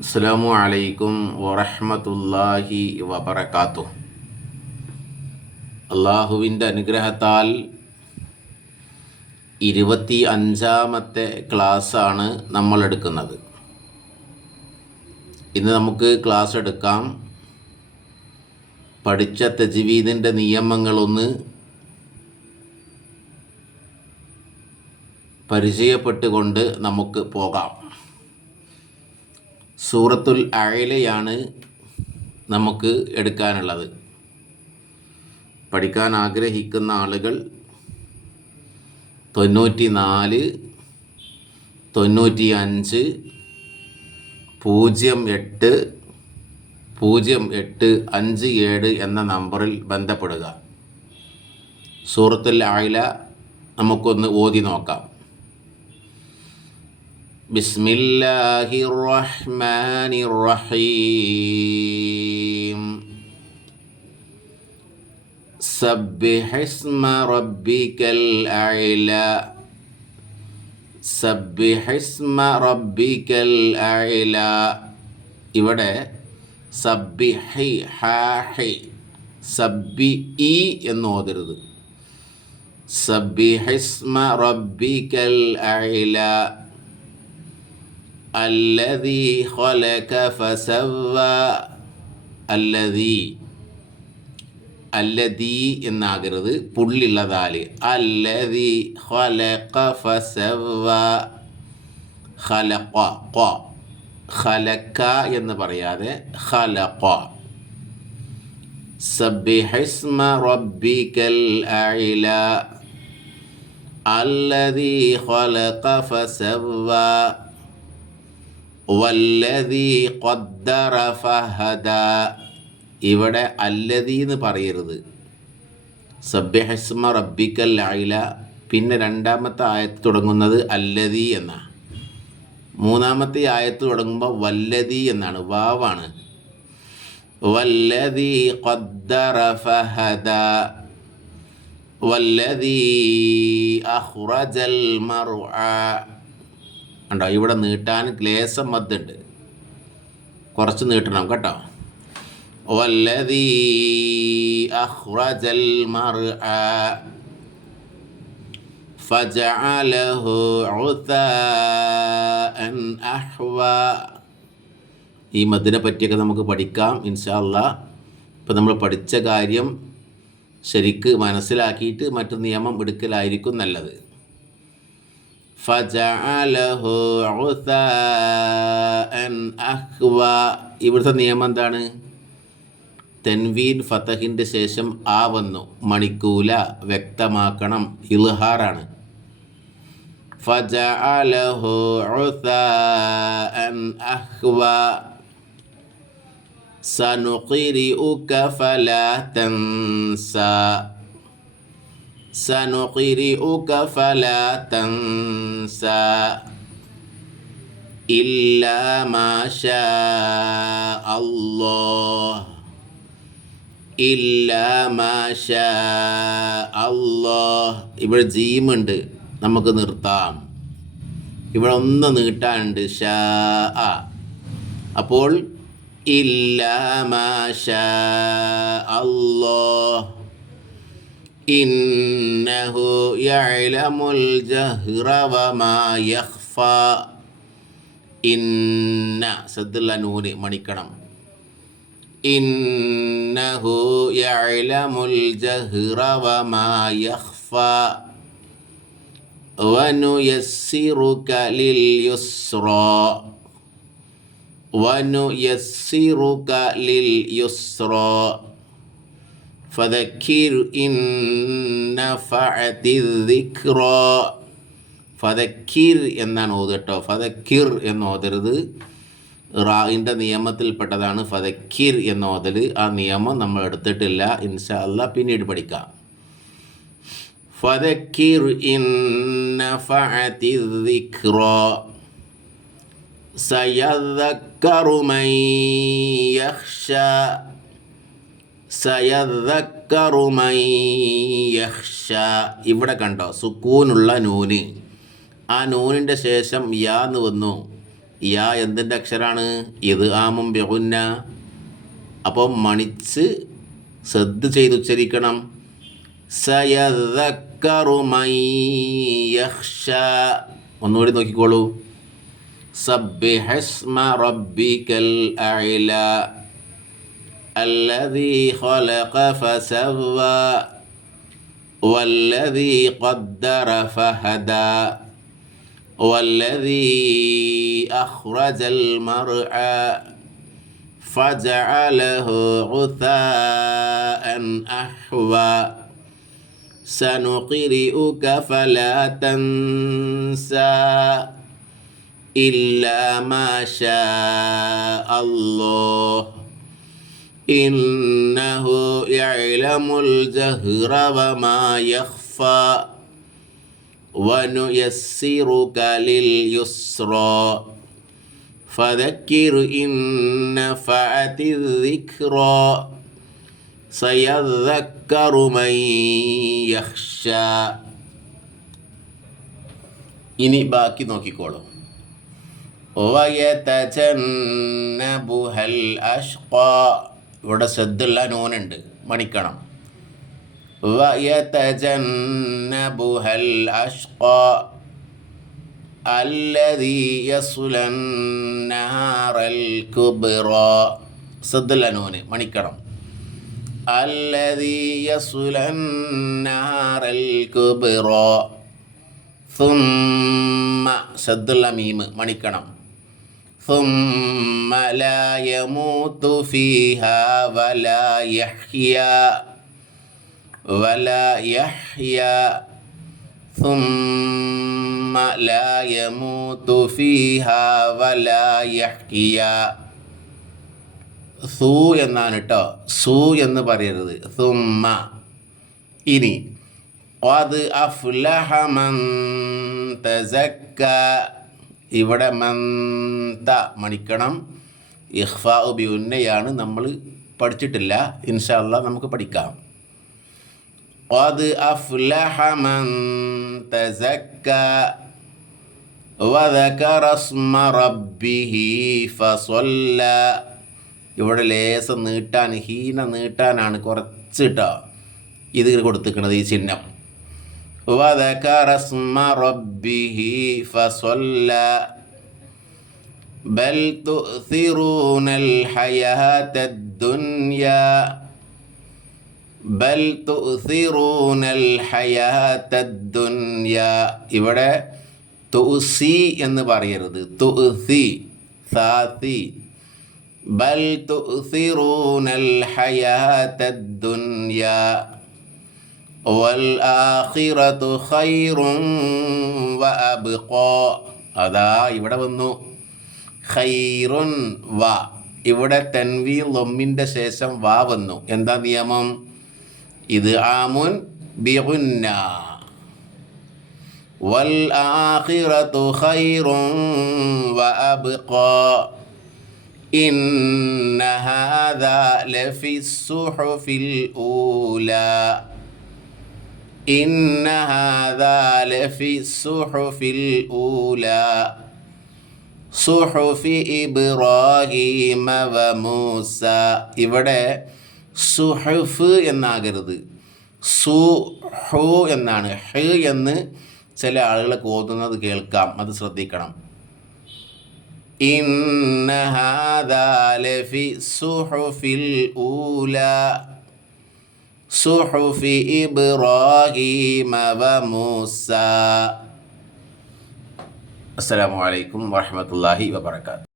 അസ്സലാമു അലൈക്കും വറഹ്മത്തുള്ളാഹി വബറകാതുഹു. അള്ളാഹുവിൻ്റെ അനുഗ്രഹത്താൽ 25-ാമത്തെ ക്ലാസ്സാണ് നമ്മൾ എടുക്കുന്നത്. ഇന്ന് നമുക്ക് ക്ലാസ് എടുക്കാം. പഠിച്ച തജ്വീദിൻ്റെ നിയമങ്ങളൊന്ന് പരിചയപ്പെട്ടുകൊണ്ട് നമുക്ക് പോകാം. സൂറത്തുൽ അഅലയാണ് നമുക്ക് എടുക്കാനുള്ളത്. പഠിക്കാൻ ആഗ്രഹിക്കുന്ന ആളുകൾ 94 95 08 0857 എന്ന നമ്പറിൽ ബന്ധപ്പെടുക. സൂറത്തുൽ അഅല നമുക്കൊന്ന് ഓതി നോക്കാം. ബിസ്മില്ലാഹിർ റഹ്മാനിർ റഹീം. സബ്ബിഹിസ്മ റബ്ബിക്കൽ അഅല. സബ്ബിഹിസ്മ റബ്ബിക്കൽ അഅല. ഇവിടെ സബ്ബിഹി ഹാഹി സബ്ബി ഇ എന്ന് ഓതരുത്. സബ്ബിഹിസ്മ റബ്ബിക്കൽ അഅല. അല്ലദീ ഖലക ഫസവ്വ. അല്ലദീ എന്നാകരുത്, പുള്ളിയുള്ളതാല്. അല്ലദീ ഖലക ഫസവ്വ. ഖലഖ ഖലക എന്ന് പറയാതെ ഖലഖ. സബ്ബിഹിസ്മ റബ്ബിക്കൽ അഅല. അല്ലദീ ഖലക ഫസവ്വ വല്ലദീ ഖദ്ദറ ഫഹദ. ഇവിടെ അല്ലദീ എന്ന് പറയരുത്. സബ്ബിഹിസ്മ റബ്ബിക്കൽ അഅല. പിന്നെ രണ്ടാമത്തെ ആയത്ത് തുടങ്ങുന്നത് അല്ലദീ എന്നാണ്. മൂന്നാമത്തെ ആയത്ത് തുടങ്ങുമ്പോൾ വല്ലദീ എന്നാണ്, വാവാണ്. വല്ലദീ ഖദ്ദറ ഫഹദ വല്ലദീ അഖ്റജൽ മർഅ. ഉണ്ടോ? ഇവിടെ നീട്ടാൻ ക്ലേശം മദ്ദുണ്ട്, കുറച്ച് നീട്ടണം കേട്ടോ. വല്ലദീ അഖ്റജൽ മർഅ ഫജഅലഹു ഉസാഅൻ അഹ്വ. ഈ മദ്ദിനെ പറ്റിയൊക്കെ നമുക്ക് പഠിക്കാം ഇൻഷാ അല്ലാഹ്. ഇപ്പം നമ്മൾ പഠിച്ച കാര്യം ശരിക്ക് മനസ്സിലാക്കിയിട്ട് മറ്റു നിയമം എടുക്കലായിരിക്കും നല്ലത്. ഫജഅലഹു ഉസാഅൻ അഹ്വ. ഇവിടുത്തെ നിയമം എന്താണ്? തൻവീൻ ഫതഹിൻ്റെ ശേഷം ആ വന്നു, മണിക്കൂല, വ്യക്തമാക്കണം, ഇൽഹാറാണ്. ഫജഅലഹു ഉസാഅൻ അഹ്വ സനുഖിരിഉക ഫലാ തൻസാ. സനുഖിരിഉക ഫലാ തൻസാ ഇല്ലാ മാ ശാ അല്ലാഹ്. ഇല്ലാ മാ ശാ അല്ലാഹ്. ഇവിടെ ജീമുണ്ട്, നമുക്ക് നിർത്താം. ഇവിടെ ഒന്ന് നീട്ടാനുണ്ട്, ഷാ. അപ്പോൾ ഇല്ലാ മാ ശാ അല്ലാഹ് ഇന്നഹു യഅലമുൽ ജഹ്റ വമാ യഖ്ഫാ. ഇന്ന സദ്ദുള്ള നൂന് മണിക്കണം. ഇന്നഹു യഅലമുൽ ജഹ്റ വമാ യഖ്ഫാ വനുയസ്സിറുക ലിൽ യുസ്റാ. വനുയസ്സിറുക ലിൽ യുസ്റാ ഫദക്കിർ ഇൻ നഫഅതി ദിക്റാ. ഫദക്കിർ എന്നാണ് ഓത് കേട്ടോ. ഫദക്കിർ എന്ന് ഓതരുത്. റാഇൻ്റെ നിയമത്തിൽപ്പെട്ടതാണ് ഫദക്കിർ എന്ന് ഓതൽ. ആ നിയമം നമ്മൾ എടുത്തിട്ടില്ല, ഇൻഷാ അല്ലാഹ് പിന്നീട് പഠിക്കാം. ഫദക്കിർ ഇൻ നഫഅതി ദിക്റാ സയദക്കറു മൻ യഖ്ശാ. സയദക്കറു മൻ യഖ്ശാ. ഇവിടെ കണ്ടോ സുക്കൂനുള്ള നൂന്. ആ നൂനിൻ്റെ ശേഷം യാ എന്ന് വന്നു. യാ എന്തിൻ്റെ അക്ഷരാണ്? ഇത് ആമും ബിഗുന്ന. അപ്പോൾ മണിച്ച് ശ്രദ്ധ ചെയ്ത് ഉച്ചരിക്കണം. സയദക്കറു മൻ യഖ്ഷ. ഒന്നുകൂടി നോക്കിക്കോളൂ. സബ്ബിഹസ്മ റബ്ബിക്കൽ അഅ്ല അല്ലദീ ഖലഖ ഫസവ്വ വല്ലദീ ഖദ്ദറ ഫഹദാ വല്ലദീ അഖ്റജൽ മർഅ ഫജഅലഹു ഗുസാഅൻ അഹ്വാ സനുഖ്രിഉക ഫലാ തൻസാ ഇല്ലാ മാ ശാഅ അല്ലാഹ് ഇന്നഹു യഅലമുൽ ജഹ്റ വമാ യഖ്ഫാ വനുയസ്സിറുക ലിൽ യുസ്റാ ഫദക്കിർ ഇൻ നഫഅതി الذിക്റാ സയദക്കറു മൻ യഖ്ഷാ. ഇനി ബാക്കി നോക്കിക്കോളൂ. വയതജന്നബുഹൽ അഷ്ഖാ. ഇവിടെ ശ്രദ്ധയുള്ള നൂനുണ്ട്, മണിക്കണം. വയതജന്നബുഹൽ അഷ്ഖാ അല്ലദീ യസ്ലൻ നാറൽ കുബ്റാ. ശ്രദ്ധയുള്ള നൂന്, മണിക്കണം. അല്ലദീ യസ്ലൻ നാറൽ കുബ്റാ. സുമ്മ ശ്രദ്ധയുള്ള മീമ്, മണിക്കണം. ثم لا يموت فيها ولا يحيا ثم لا يموت فيها ولا يحيا. സൂ എന്നാണ് കേട്ടോ, സൂ എന്ന് പറയരുത്. സുമ്മ. ഇനി ഖദ് അഫ്ലഹ മൻ തസക്ക. ഇവിടെ മന്ത മണിക്കണം. ഇഖ്ഫാ ബി ഉന്നയാണ്, നമ്മൾ പഠിച്ചിട്ടില്ല. ഇൻഷാ അല്ലാഹ് നമുക്ക് പഠിക്കാം. ഖദ് അഫ്ലഹ മൻ തസക്ക വദകറ സ്മ റബ്ബിഹി ഫസല്ല. ഇവിടെ ലേസം നീട്ടാൻ, ഹീന നീട്ടാനാണ് കുറച്ച് കേട്ടോ ഇത് കൊടുത്തിരിക്കുന്നത്, ഈ ചിഹ്നം. وذكر اسم ربه فصلى بل تؤثرون الحياة الدنيا بل تؤثرون الحياة الدنيا. ഇവിടെ തുസി എന്ന് പറയരുത്, തുസി സാസി. ബൽ തുസിറൂന الحياة الدنيا വൽആഖിറതു ഖൈറുൻ വഅബ്ഖാ. അതാ ഇവിടെ വന്നു ഖൈറുൻ വ. ഇവിടെ തൻവീൻ ലമ്മിൻ്റെ ശേഷം വാ വന്നു. എന്താ നിയമം? ഇത് ആമുൻ ബിഗുന്ന. വൽആഖിറതു ഖൈറുൻ വഅബ്ഖാ ഇന്ന ഹാദാ ലഫി സുഹുഫിൽ ഊലാ إن هذا لفي الصحف الأولى صحف إبراهيم وموسى. ഇവിടെ സുഹഫ് എന്നാകരുത്, സുഹു എന്നാണ്. ഹ് എന്ന് ചില ആളുകളൊക്കെ ഓതുന്നത് കേൾക്കാം, അത് ശ്രദ്ധിക്കണം. ഇന്ന ഹാദാ ലഫി സുഹുഫിൽ ഊലാ صحف إبراهيم وموسى. السلام عليكم ورحمة الله وبركاته.